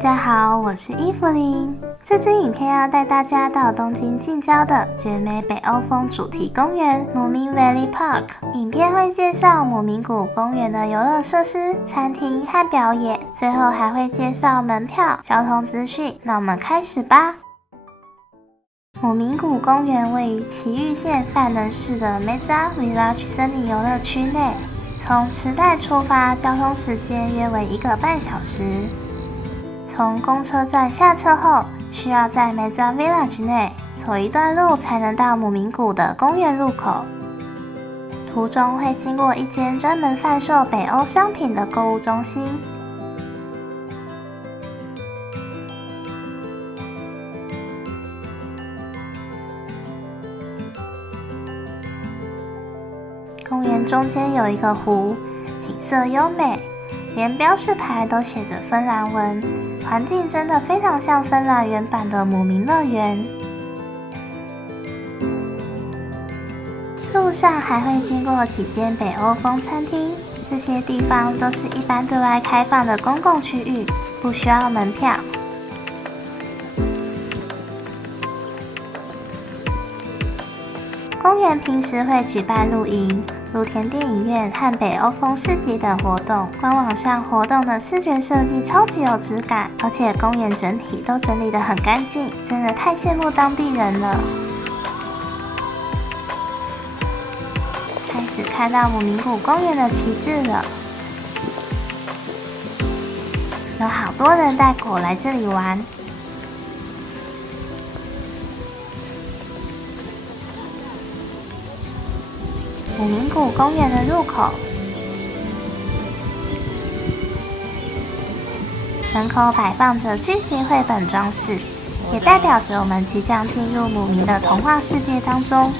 家好，我是伊芙琳。这支影片要带大家到东京近郊的绝美北欧风主题公园姆明 Valley Park。影片会介绍姆明谷公园的游乐设施、餐厅和表演，最后还会介绍门票、交通资讯。那我们开始吧。姆明谷公园位于埼玉县饭能市的 Meza Village 森林游乐区内，从池袋出发，交通时间约为1个半小时。从公车站下车后，需要在 Meza Village 内走一段路才能到姆明谷的公园入口。途中会经过一间专门贩售北欧商品的购物中心。公园中间有一个湖，景色优美，连标示牌都写着芬兰文，环境真的非常像芬兰原版的姆明乐园。路上还会经过几间北欧风餐厅，这些地方都是一般对外开放的公共区域，不需要门票。公园平时会举办露营、露天电影院和北欧风市集等活动。官网上活动的视觉设计超级有质感，而且公园整体都整理得很干净，真的太羡慕当地人了。开始看到姆明谷公园的旗帜了，有好多人带狗来这里玩。姆明谷公园的入口，门口摆放着巨型绘本装饰，也代表着我们即将进入姆明的童话世界当中。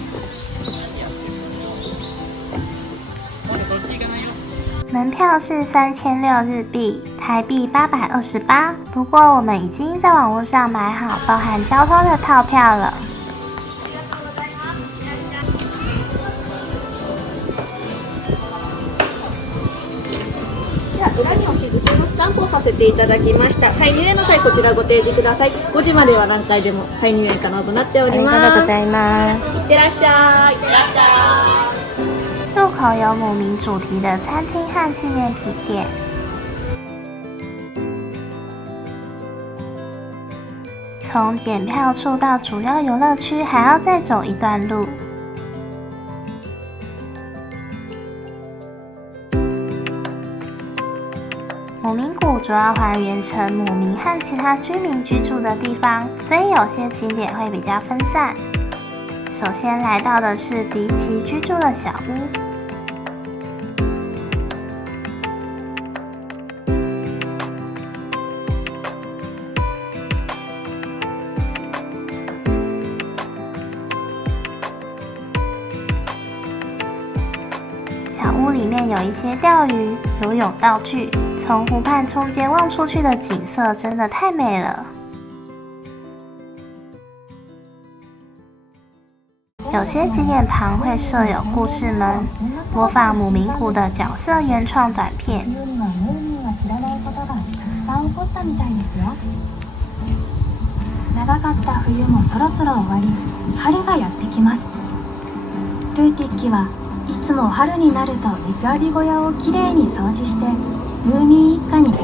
门票是3006日币，台币828。不过我们已经在网络上买好包含交通的套票了。裏にお日付のスタンプをさせていただきました。再入園の際こちらご提示ください。5時までは何回でも再入園可能となっております。ありがとうございます。いってらっしゃい。いってらっしゃい。入口有姆明主题的餐厅和纪念品店。从检票处到主要游乐区还要再走一段路。姆明谷主要还原成姆明和其他居民居住的地方，所以有些景点会比较分散。首先来到的是迪奇居住的小屋。小屋里面有一些钓鱼、游泳道具，从湖畔中间望出去的景色真的太美了。有些景点旁会设有故事门，播放姆明谷的角色原创短片。長かった冬もそろそろ終わり、春がやってきます。ルーティッキはいつも春になると水浴び小屋をきれいに掃除して、ムーミン一家にこ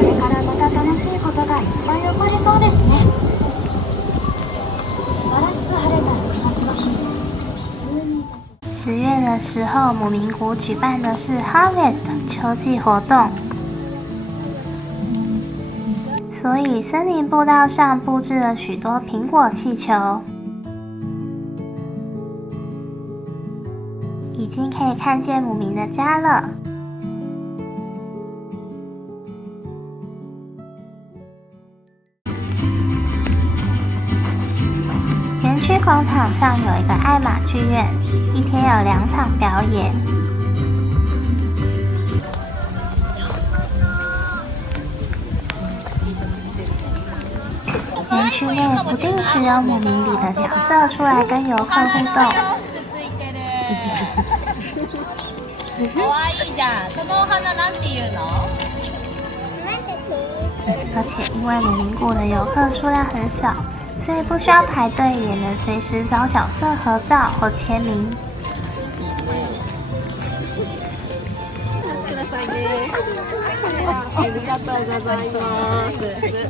れからまた楽しいことがいっぱい起こりそうですね。素晴らしく晴れた6月の日、ムーミンたち。10月的时候，姆明谷举办的是 Harvest 秋季活动，所以森林步道上布置了许多苹果气球。已经可以看见姆明的家了。园区广场上有一个爱玛剧院，一天有2场表演。园区内不定时有姆明里的角色出来跟游客互动。かわいいじゃん。そのお花なんていうの？而且因为姆明谷的游客数量很少，所以不需要排队也能随时找角色合照或签名。ありがとうございます。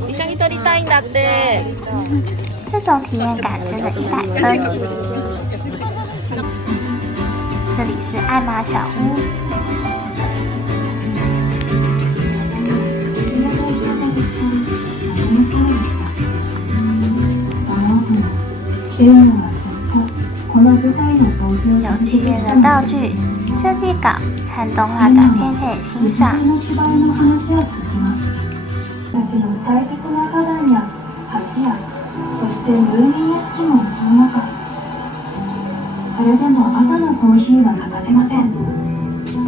一緒に撮りたいんだって。这种体验感真的100分。这里是艾玛小屋。有趣味的道具、设计稿和动画短片可以欣赏。大切な花壇や橋や、そしてムーミン屋敷もその中。それでも朝のコーヒーは欠かせません。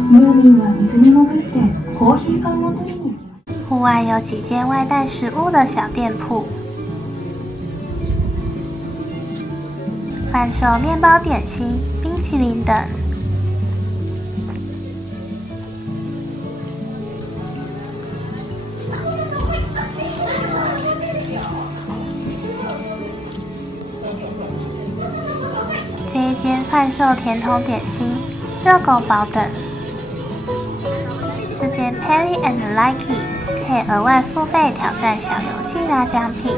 ムーミンは水に潜ってコーヒー缶を取りに行きました。户外有几间外带食物的小店铺，贩售面包、点心、冰淇淋等。这一间贩售甜筒点心、热狗堡等。这间 Penny and Lucky 可以额外付费挑战小游戏拿奖品。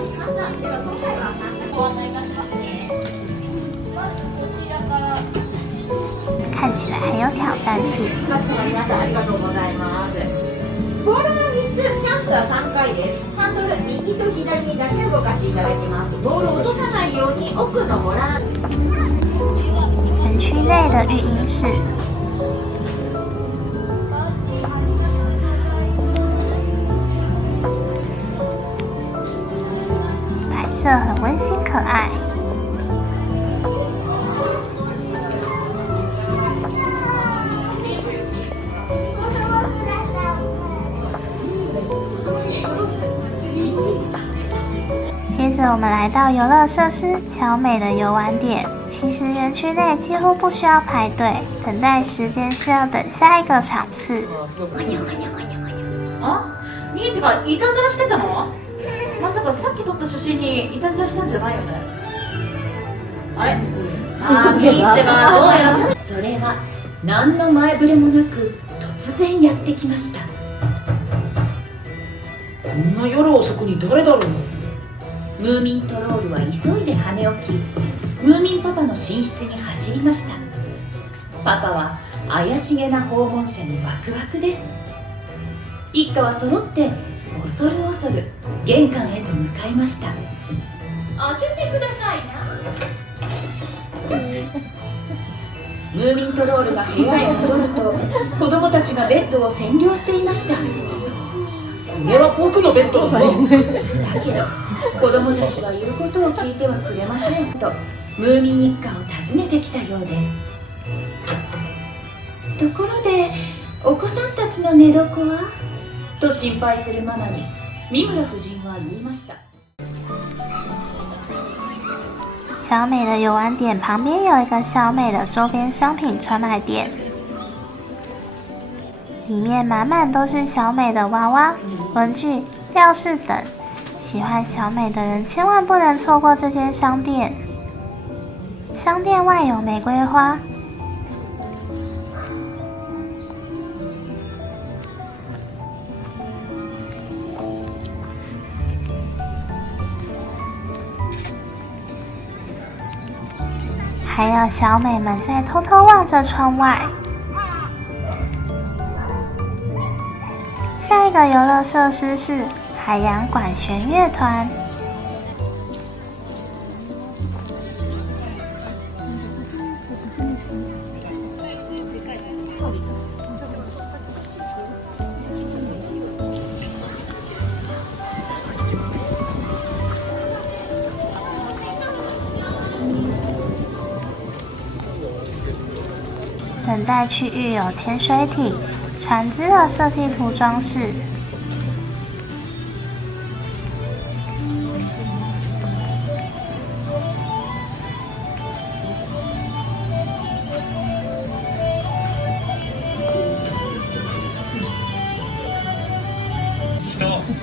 看起来很有挑战性。ボールが3つ、チャンスは3回です。ハンドル右と左にだけ動かしていただきます。ボールを落とさないように奥のボラン。园区内的育婴室，摆设很温馨可爱。接着我们来到游乐设施小美的游玩点。其实园区内几乎不需要排队，等待时间是要等下一个场次。あ、見えてかいたずらしてたの？まさかさっき撮った写真にいたずらしたんじゃないよね？あれ？あ、見えてかどうやらそれは何の前触れもなく突然やってきました。こんな夜遅くに誰だろう。ムーミントロールは急いで羽を起き、ムーミンパパの寝室に走りました。パパは怪しげな訪問者にワクワクです。一家は揃って恐る恐る玄関へと向かいました。開けてくださいな。ムーミントロールが部屋へ戻ると、子供たちがベッドを占領していました。これは僕のベッドだぞ。だけど子供たちは言うことを聞いてはくれませんと、ムーミン一家を訪ねてきたようです。ところでお子さんたちの寝床はと心配するママに三村夫人は言いました。小美的游玩点旁边有一个小美的周边商品专卖店，里面满满都是小美的娃娃、文具、吊饰等。喜欢小美的人千万不能错过这间商店。商店外有玫瑰花，还有小美们在偷偷望着窗外。下一个游乐设施是海洋管弦乐团。等待区域有潜水艇、船只的设计图装饰。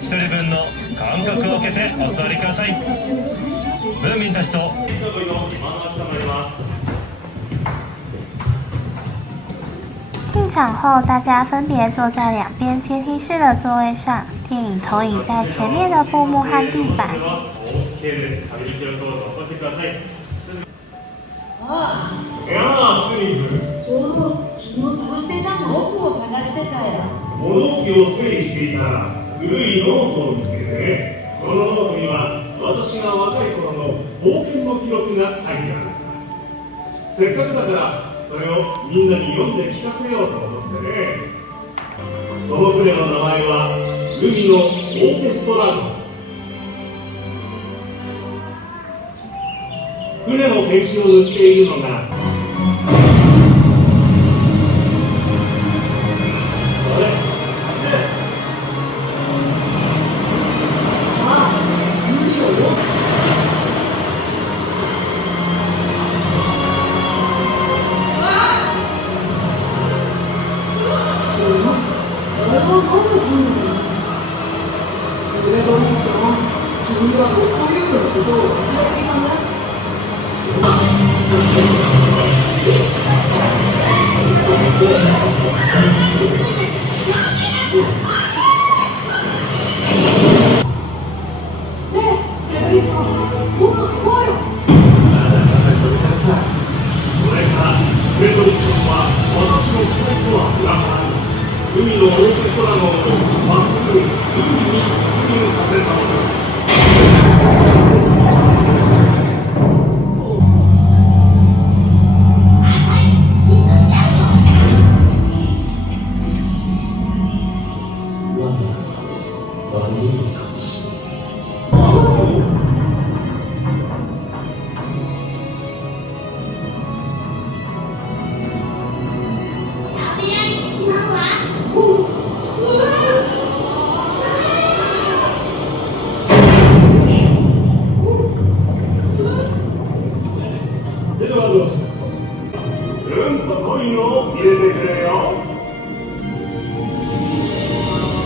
1人分の間隔を空けてお座りください。ムーミンたちと进场后，大家分别坐在两边阶梯式的座位上，电影投影在前面的布幕和地板。ちょうど君を探していたんだ。僕を探してたよ。物置を整理していたら古いノートを見つけてね。このノートには私が若い頃の冒険の記録が書いてあるんだ。せっかくだからそれをみんなに読んで聞かせようと思ってね。その船の名前は海のオーケストラ号。船のペンキを塗っているのが海のオーケストラのまっすぐ海に復旧させたのだ。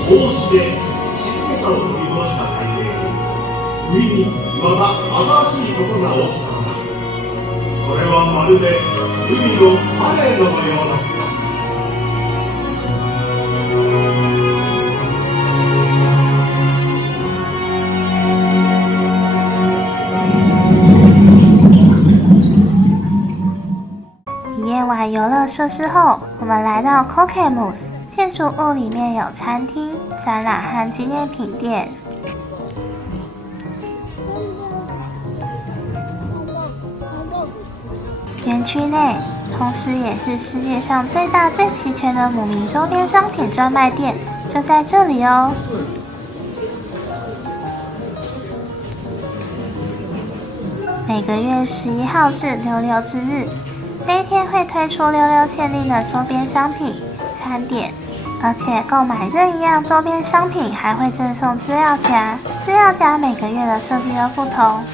こうして静けさを取り戻した海底に不意にまた新しいことが起きたのだ。それはまるで海のパレードのようだった。夜晚游乐设施后，我们来到 Kokemus。建筑物里面有餐厅、展览和纪念品店。园区内，同时也是世界上最大最齐全的姆明周边商品专卖店，就在这里哦。每个月11号是溜溜之日，这一天会推出溜溜限定的周边商品、餐点。而且购买任一样周边商品还会赠送资料夹，资料夹每个月的设计都不同。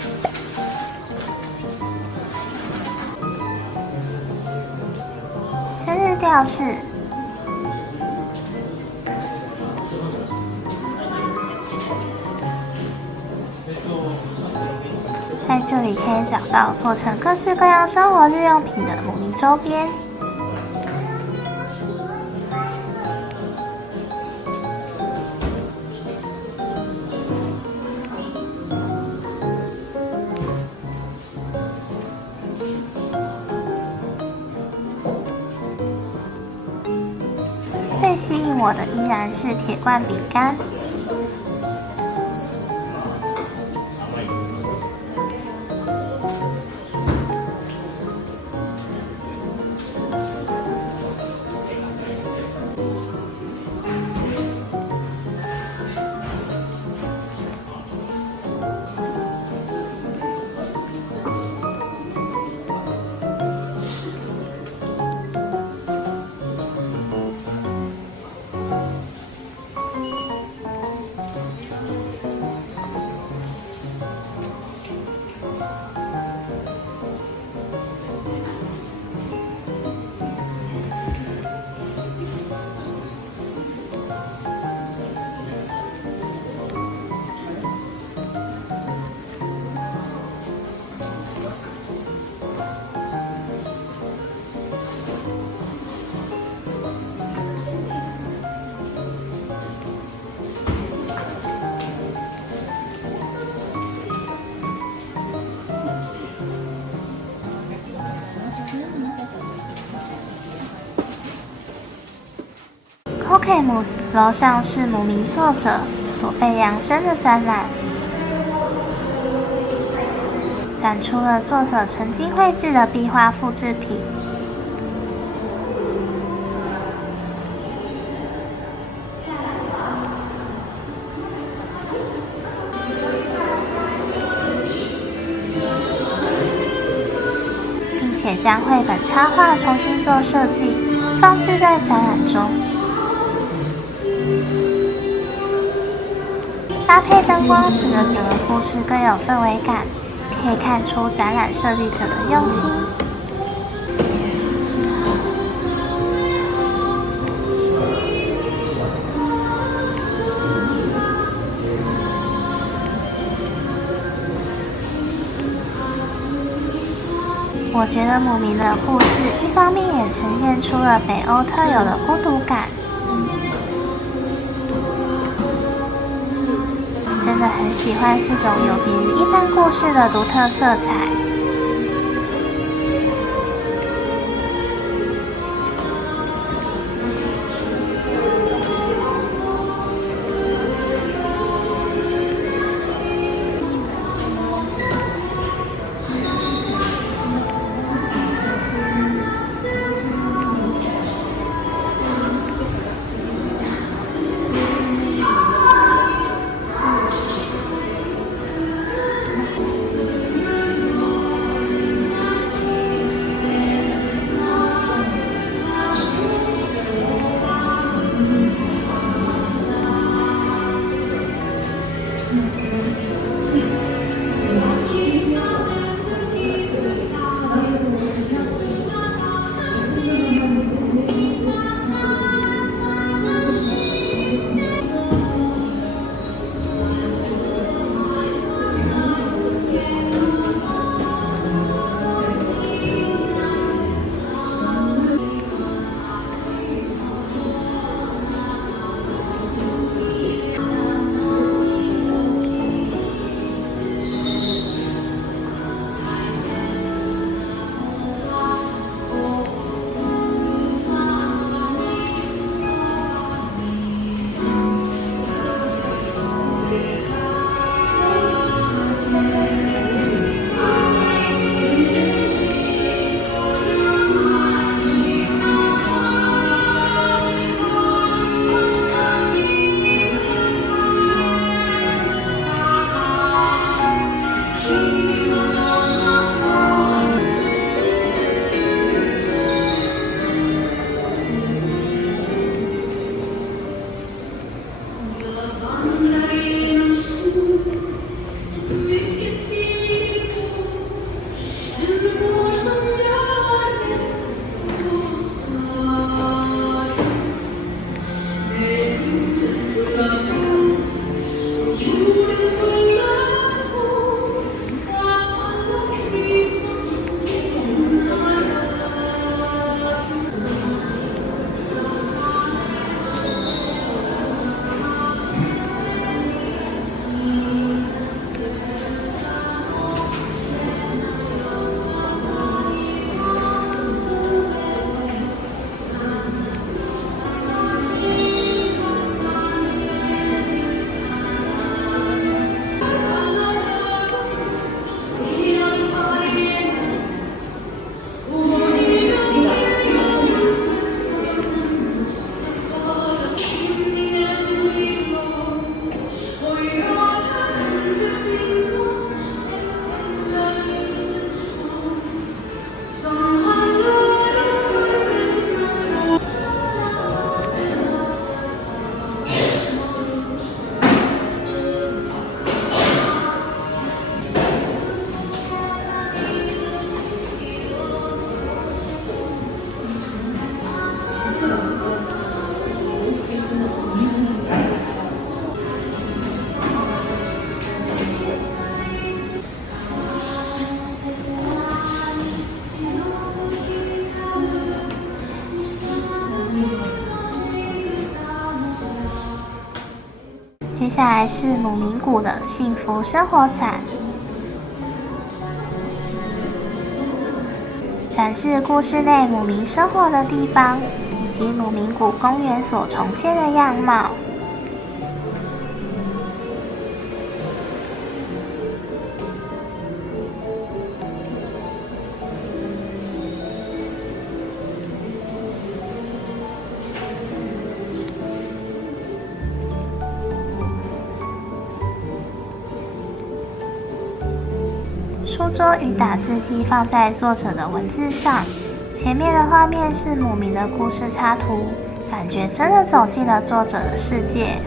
生日吊饰，在这里可以找到做成各式各样生活日用品的姆明周边。最吸引我的依然是铁罐饼干。Pokemus 楼上是姆明作者躲贝扬生的展览，展出了作者曾经绘制的壁画复制品。并且将绘本插画重新做设计，放置在展览中。搭配灯光，使得整个故事更有氛围感，可以看出展览设计者的用心。我觉得姆明的故事一方面也呈现出了北欧特有的孤独感，真的很喜欢这种有别于一般故事的独特色彩。接下来是姆明谷的幸福生活展，展示故事内姆明生活的地方，以及姆明谷公园所重现的样貌。书桌与打字机放在作者的文字上，前面的画面是姆明的故事插图，感觉真的走进了作者的世界。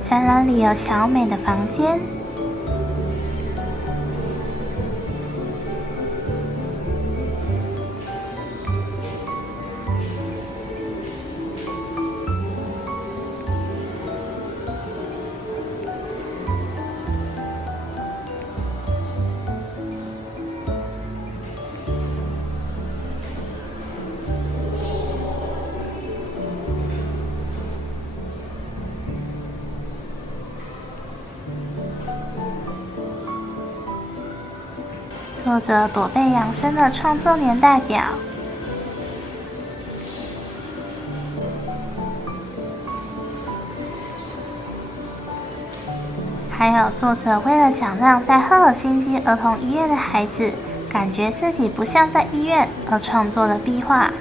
展览里有小美的房间，作者躲背养生的创作年代表，还有作者为了想让在赫尔辛基儿童医院的孩子感觉自己不像在医院而创作的壁画。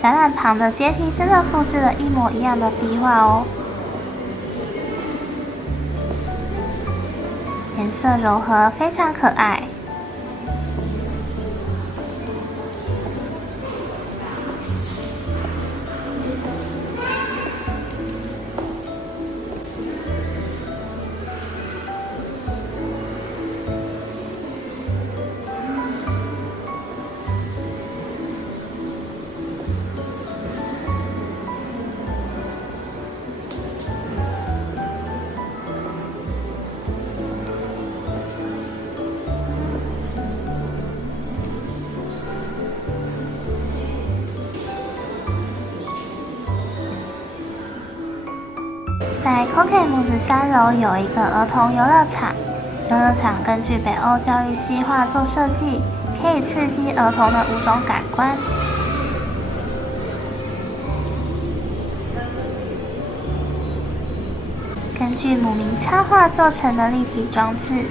展览旁的阶梯真的复制了一模一样的壁画哦，颜色柔和，非常可爱。在 Kokemu's 3楼有一个儿童游乐场，游乐场根据北欧教育计划做设计，可以刺激儿童的5种感官。根据姆明插画做成的立体装置。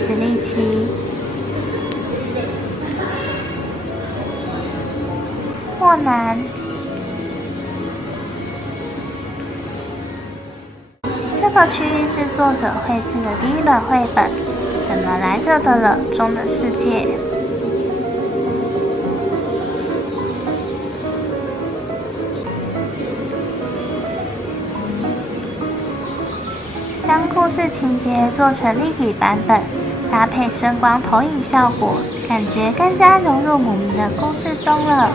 史力奇、莫南。这个区域是作者绘制的第一本绘本《怎么来着的了》中的世界。将故事情节做成立体版本，搭配声光投影效果，感觉更加融入姆明的故事中了。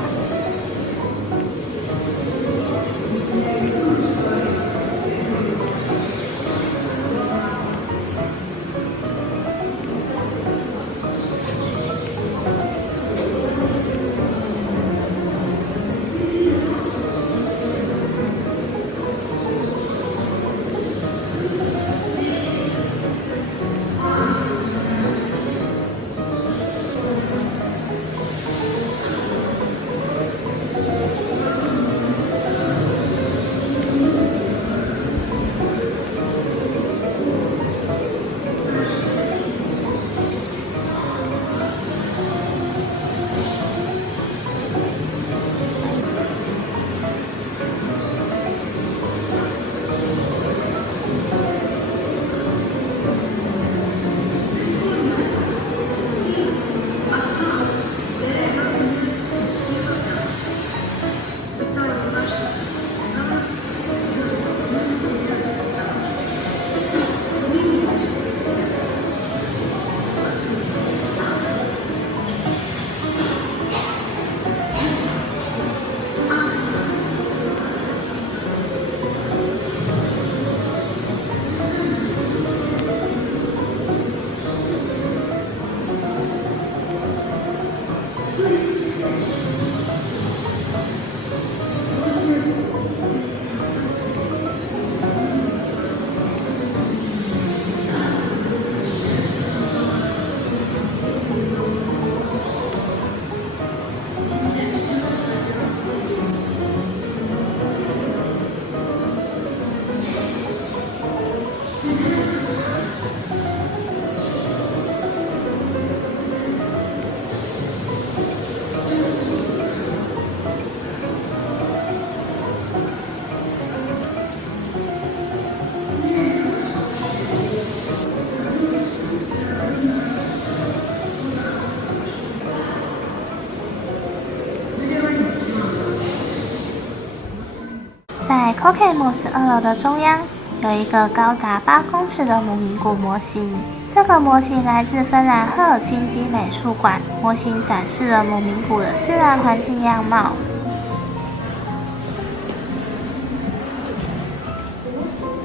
在 Kokemus 2楼的中央，有一个高达8公尺的姆明谷模型。这个模型来自芬兰赫尔辛基美术馆，模型展示了姆明谷的自然环境样貌。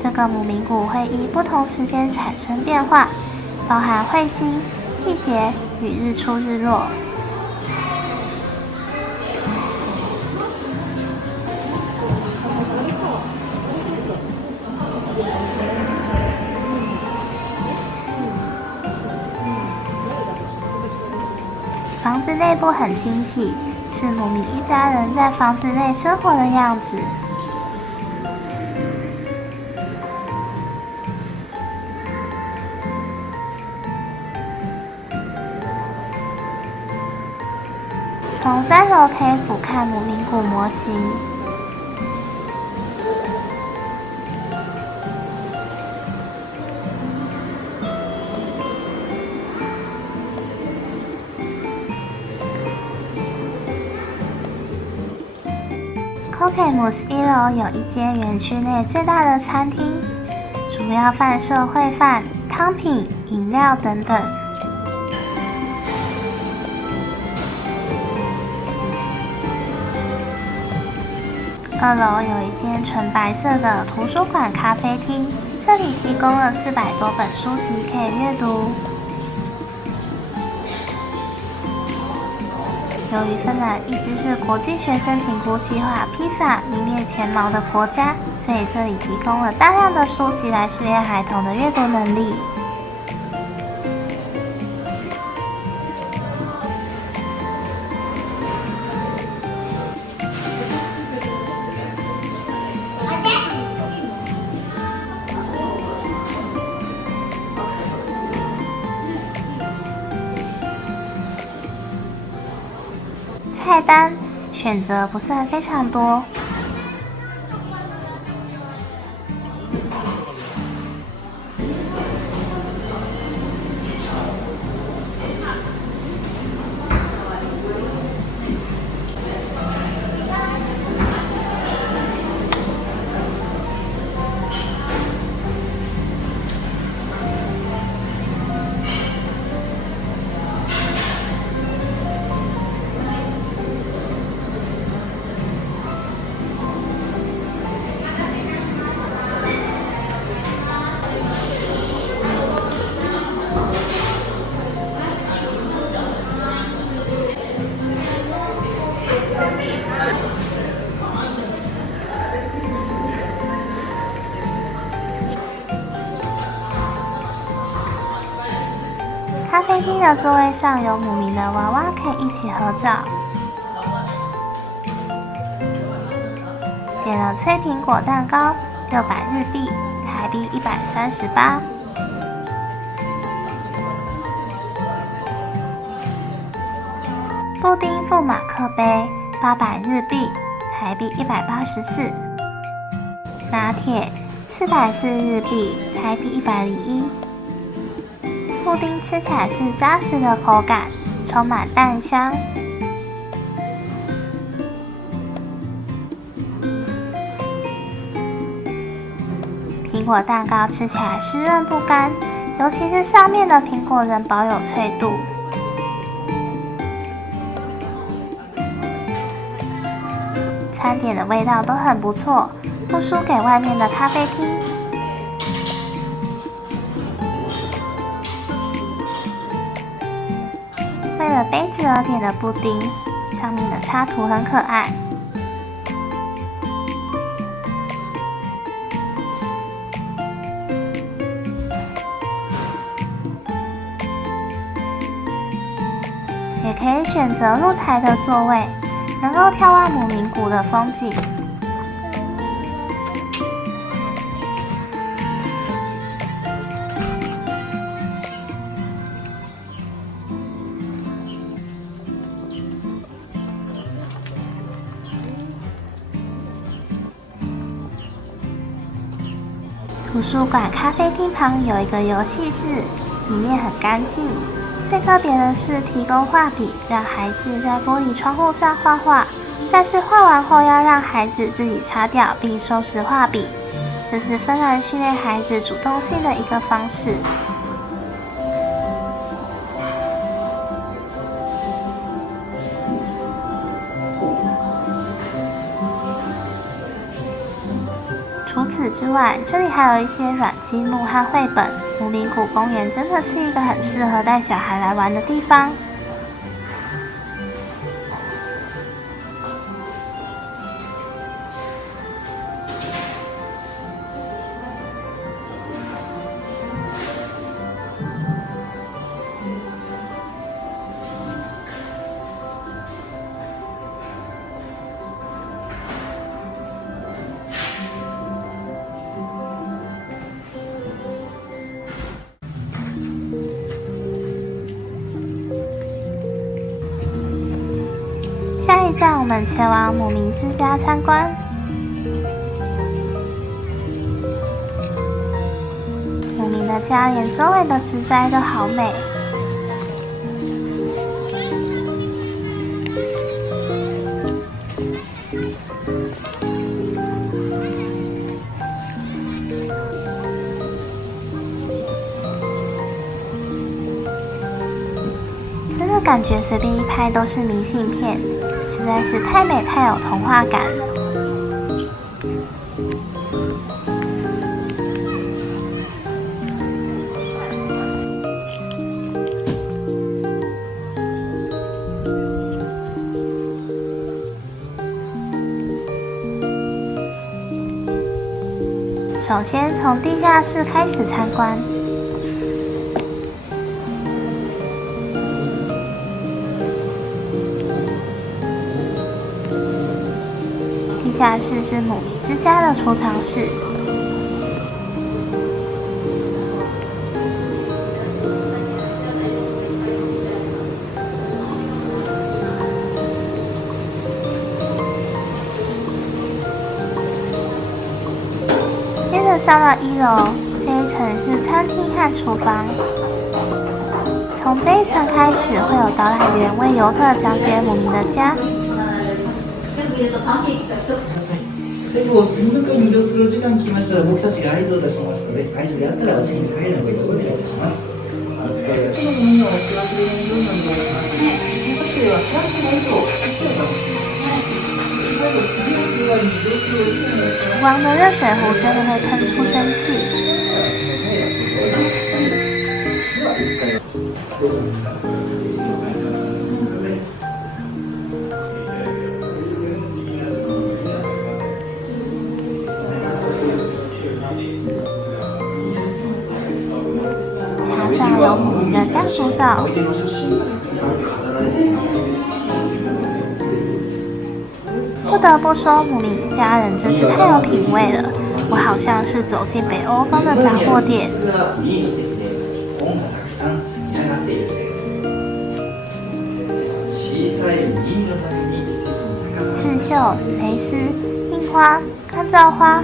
这个姆明谷会依不同时间产生变化，包含彗星、季节与日出日落。房子内部很精细，是姆明一家人在房子内生活的样子。从3楼可以俯瞰姆明谷模型。Kokemus 1楼有一间园区内最大的餐厅，主要贩售烩饭、汤品、饮料等等。2楼有一间纯白色的图书馆咖啡厅，这里提供了400多本书籍可以阅读。由于芬兰一直是国际学生评估计划 PISA 名列前茅的国家，所以这里提供了大量的书籍来试验孩童的阅读能力。菜单选择不算非常多，咖啡厅的座位上有姆明的娃娃，可以一起合照。点了脆苹果蛋糕，600日币，台币138。布丁驸马克杯，800日币，台币184。拿铁440日币，台币101。布丁吃起来是扎实的口感，充满蛋香。苹果蛋糕吃起来湿润不干，尤其是上面的苹果仍保有脆度。餐点的味道都很不错，不输给外面的咖啡厅。为了杯子而点的布丁，上面的插图很可爱。也可以选择露台的座位，能够眺望姆明谷的风景。图书馆咖啡厅旁有一个游戏室，里面很干净。最特别的是提供画笔，让孩子在玻璃窗户上画画，但是画完后要让孩子自己擦掉并收拾画笔，这是芬兰训练孩子主动性的一个方式。除此之外，这里还有一些软积木和绘本。姆明谷公园真的是一个很适合带小孩来玩的地方。下一站，我们前往姆明之家参观。姆明的家连周围的植栽都好美。真的感觉随便一拍都是明信片，实在是太美太有童话感了。首先从地下室开始参观。地下室是姆明之家的储藏室。接着上到1楼，这一层是餐厅和厨房。从这一层开始，会有导览员为游客讲解姆明的家。最後次の階に移動する時間来ましたら僕たちが合図を出しますので、合図があったらお席に帰るのをお願いいたします。1階がこのものを置き忘れないようにお願いします。心拍数はプラスライトを最後次の階に移動するお時間が厨房的热水壶真的会喷出蒸汽。墙上有姆明的家族照。不得不说，姆明一家人真是太有品味了。我好像是走进北欧风的杂货店。刺绣、蕾丝、印花、干燥花，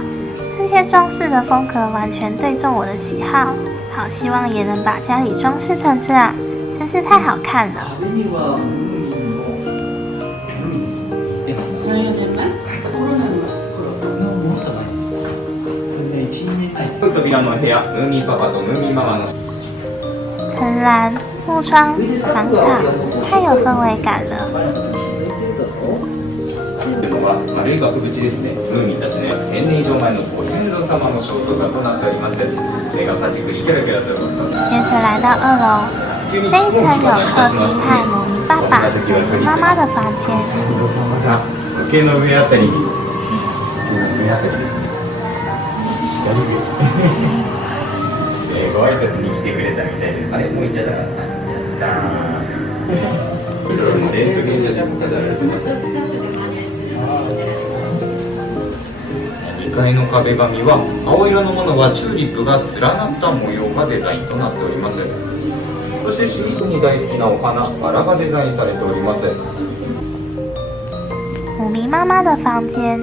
这些装饰的风格完全对中我的喜好。好希望也能把家里装饰成这样，真是太好看了。扉の部屋、ムーミンパパとムーミンママの。藤兰、木窗、芒草，太有氛围感了。丸い額縁ですね。ムーミンたちの約1000年以上前のご先祖様の肖像画となっております。目がパチクリキャラキャラと動く。接着来到2楼，这一层有客厅和姆明爸爸、姆明妈妈的房间。時計の上あたりに、上あたりですね。ご挨拶に来てくれたみたいです。あれもう行っちゃったかな。行っちゃった。レントゲン写真も飾られてます。2階の壁紙は青色のものはチューリップが連なった模様がデザインとなっております。そして寝室に大好きなお花、バラがデザインされております。姆明妈妈的房间。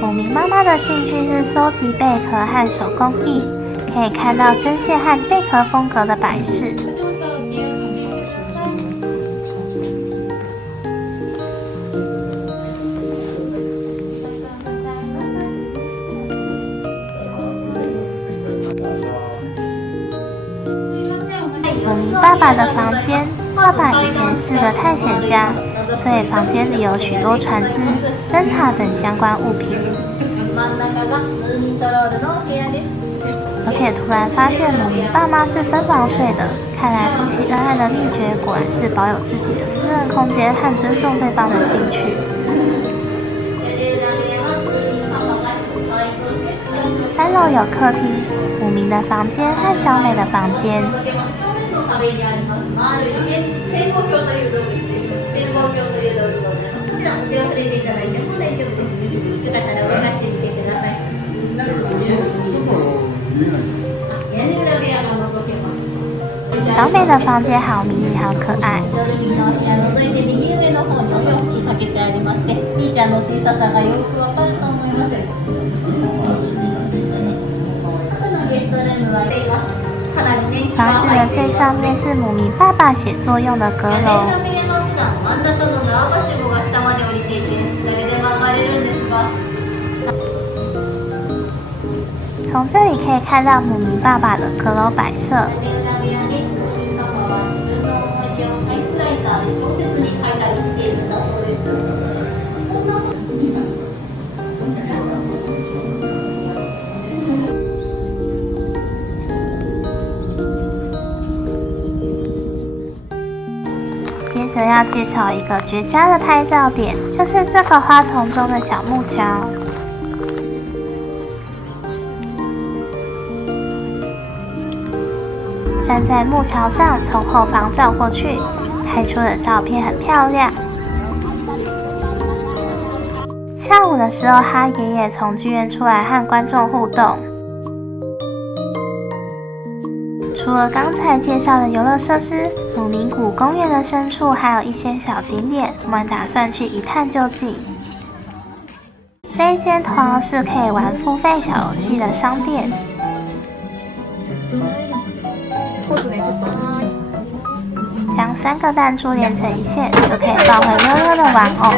姆明妈妈的兴趣是收集贝壳和手工艺，可以看到针线和贝壳风格的摆饰。姆明爸爸的房间，爸爸以前是个探险家，所以房间里有许多船只、灯塔等相关物品。而且突然发现姆明爸妈是分房睡的，看来夫妻恩爱的秘诀果然是保有自己的私人空间和尊重对方的兴趣。3楼有客厅、姆明的房间和小美的房間。小美的房間好迷你，好可愛。房子的最上面是姆明爸爸写作用的阁楼。从这里可以看到姆明爸爸的阁楼摆设。接着要介绍一个绝佳的拍照点，就是这个花丛中的小木桥。站在木桥上，从后方照过去，拍出的照片很漂亮。下午的时候，哈爷爷从剧院出来和观众互动。除了刚才介绍的游乐设施，姆明谷公园的深处还有一些小景点，我们打算去一探究竟。这一间同样是可以玩付费小游戏的商店。将3个弹珠连成一线，就可以抱回悠悠的玩偶。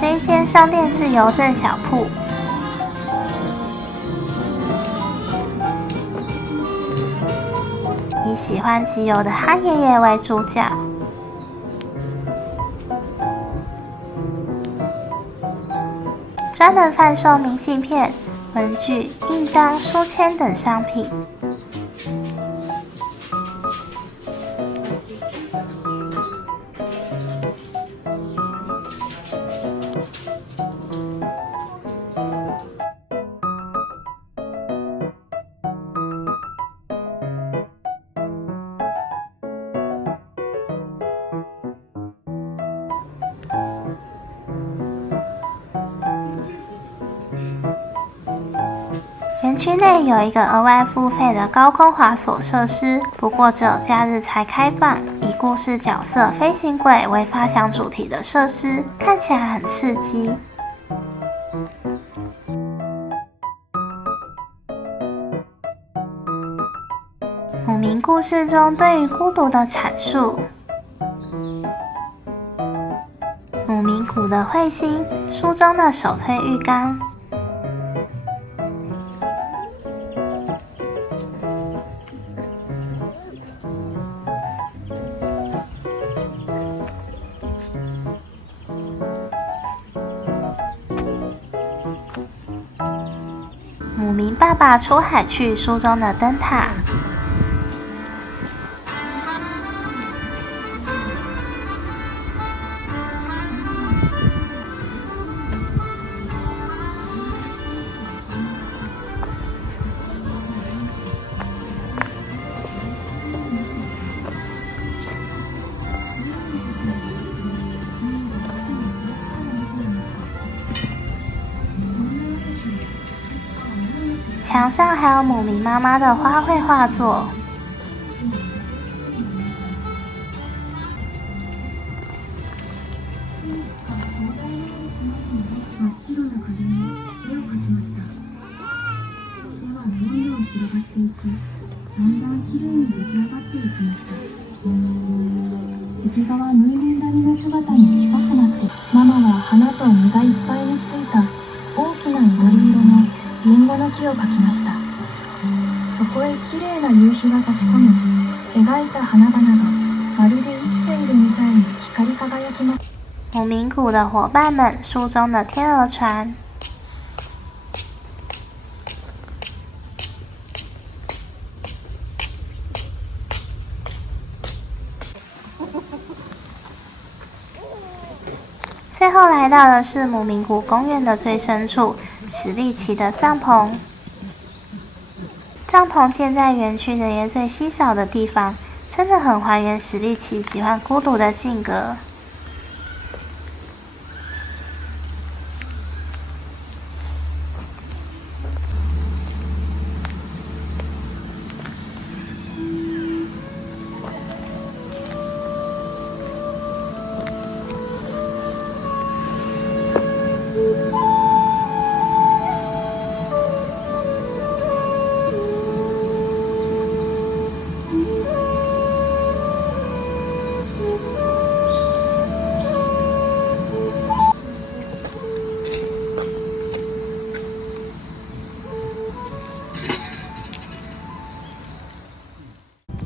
这一间商店是邮政小铺。以喜欢集邮的哈爷爷为主角。专门贩售明信片、文具、印章、书签等商品。园区内有一个额外付费的高空滑索设施，不过只有假日才开放。以故事角色飞行鬼为发想主题的设施，看起来很刺激。姆明故事中对于孤独的阐述。姆明谷的彗星，书中的手推浴缸。姆明爸爸出海去，书中的灯塔。墙上还有姆明妈妈的花卉画作。日が差し込み、描いた花々がまるで生きているみたいに光り輝きます。姆明谷的伙伴们，书中的天鹅船。最后来到的是姆明谷公园的最深处，史力奇的帐篷。帐篷建在园区人烟最稀少的地方，真的很还原史力奇喜欢孤独的性格。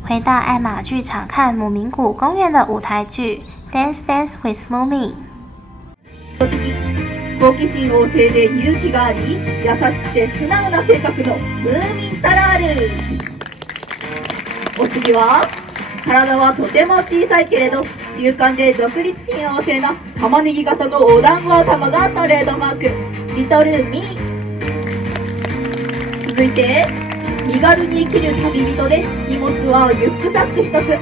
回到爱玛剧场看姆明谷公园的舞台剧《Dance Dance with Moomin》。好奇心旺盛で勇気があり、優しくて素直な性格のムーミンタラール。お次は、体はとても小さいけれど勇敢で独立心旺盛な玉ねぎ型のお団子頭がトレードマーク、リトルミー。続いて、身軽に生きる旅人で荷物はリュックサック一つ、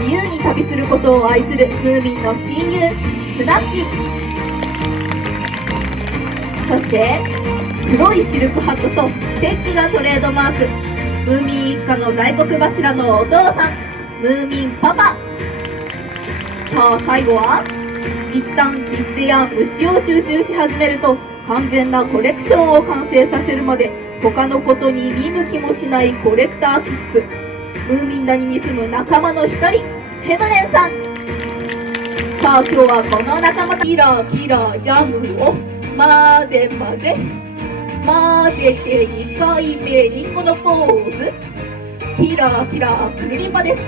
自由に旅することを愛するムーミンの親友スナッキー。そして黒いシルクハットとステッキがトレードマーク、ムーミン一家の大黒柱のお父さんムーミンパパ。さあ最後は、一旦切手や虫を収集し始めると完全なコレクションを完成させるまで他のことに見向きもしないコレクター気質、ムーミン谷に住む仲間の一人、ヘムレンさん。さあ今日はこの仲間、キラキラジャムを混ぜ混ぜ混ぜて2回目リンゴのポーズ。キラキラくるりんぱです。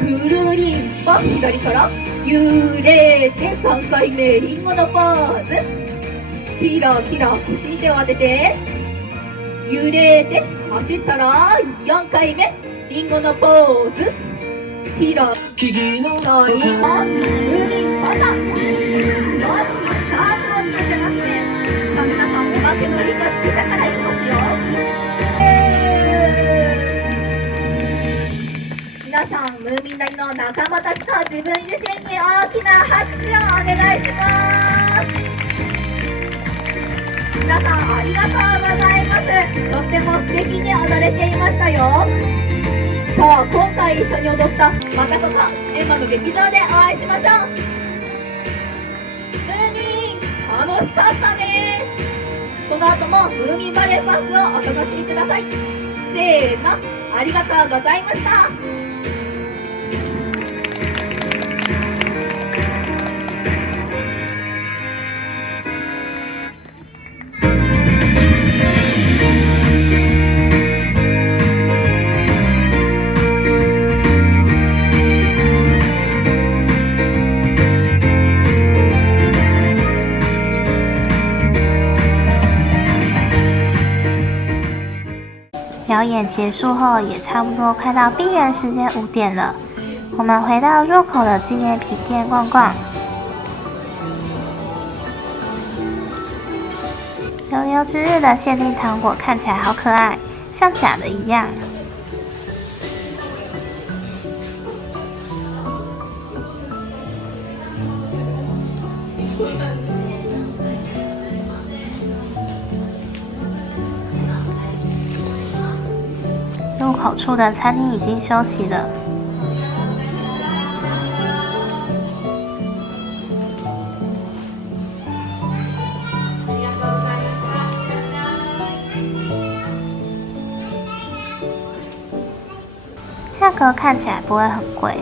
くるりんぱ、左から揺れて3回目リンゴのポーズ。キラキラ腰に手を当てて揺れて走ったら4回目リンゴのポーズ。キラキリの最後ムーミンパターン。チャートを作ってますね。さあ皆さん、おまけのりと指揮者からいきますよ。皆さん、ムーミン谷の仲間たちと自分自身に大きな拍手をお願いします。皆さんありがとうございます。とっても素敵に踊れていましたよ。さあ今回一緒に踊ったまたとかエマの劇場でお会いしましょう。ムーミン楽しかったね。この後もムーミンバレーパークをお楽しみください。せーの、ありがとうございました。表演结束后，也差不多快到闭园时间5点了。我们回到入口的纪念品店逛逛。悠悠之日的限定糖果看起来好可爱，像假的一样。入口处的餐厅已经休息了。价格看起来不会很贵。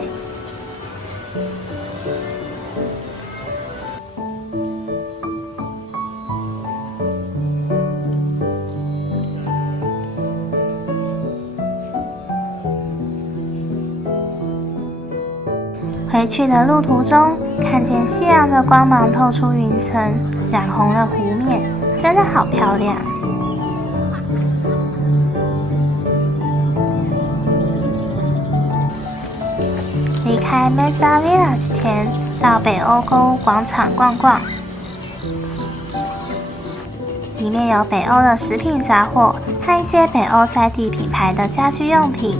回去的路途中，看见夕阳的光芒透出云层，染红了湖面，真的好漂亮。离开 Mezza Village 前，到北欧购物广场逛逛，里面有北欧的食品杂货和一些北欧在地品牌的家居用品。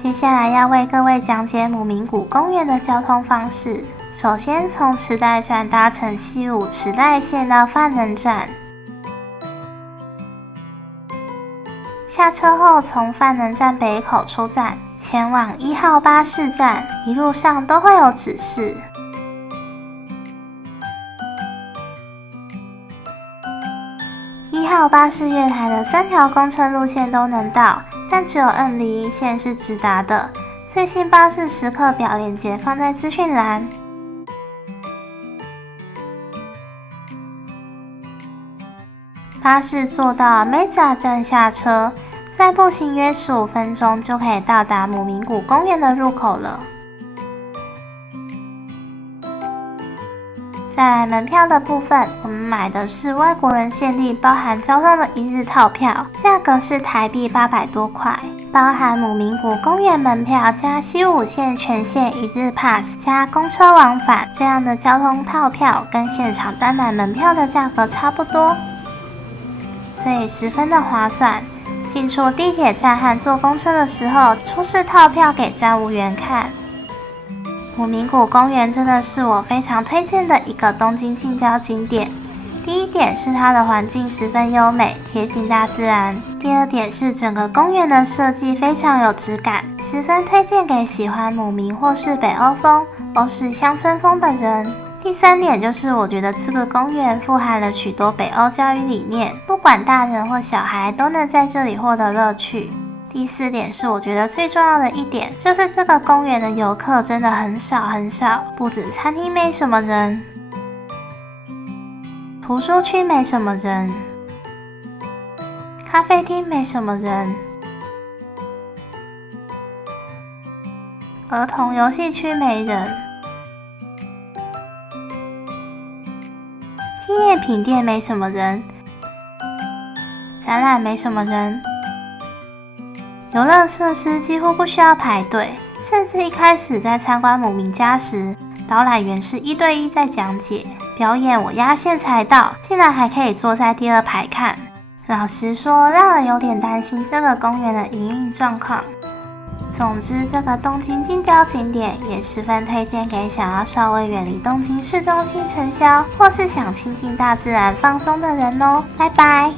接下来要为各位讲解姆明谷公园的交通方式。首先从池袋站搭乘西武池袋线到范能站，下车后从范能站北口出站，前往1号巴士站，一路上都会有指示。1号巴士月台的3条公车路线都能到，但只有 M01 线是直达的。最新巴士时刻表链接放在资讯栏。巴士坐到 Mezza 站下车，再步行约15分钟就可以到达姆明谷公园的入口了。再来门票的部分，我们买的是外国人限定包含交通的1日套票，价格是台币800多块，包含姆明谷公园门票加西武线全线1日 pass 加公车往返，这样的交通套票跟现场单买门票的价格差不多，所以十分的划算。进出地铁站和坐公车的时候，出示套票给站务员看。姆明谷公园真的是我非常推荐的一个东京近郊景点。第一点是它的环境十分优美，贴近大自然。第二点是整个公园的设计非常有质感，十分推荐给喜欢姆明或是北欧风、欧式乡村风的人。第三点就是我觉得这个公园富含了许多北欧教育理念，不管大人或小孩都能在这里获得乐趣。第四点是我觉得最重要的一点，就是这个公园的游客真的很少很少，不止餐厅没什么人，图书区没什么人，咖啡厅没什么人，儿童游戏区没人，纪念品店没什么人，展览没什么人，游乐设施几乎不需要排队，甚至一开始在参观姆明家时，导览员是1对1在讲解。表演我压线才到，竟然还可以坐在第2排看。老实说，让人有点担心这个公园的营运状况。总之，这个东京近郊景点也十分推荐给想要稍微远离东京市中心尘嚣，或是想亲近大自然放松的人哦。拜拜。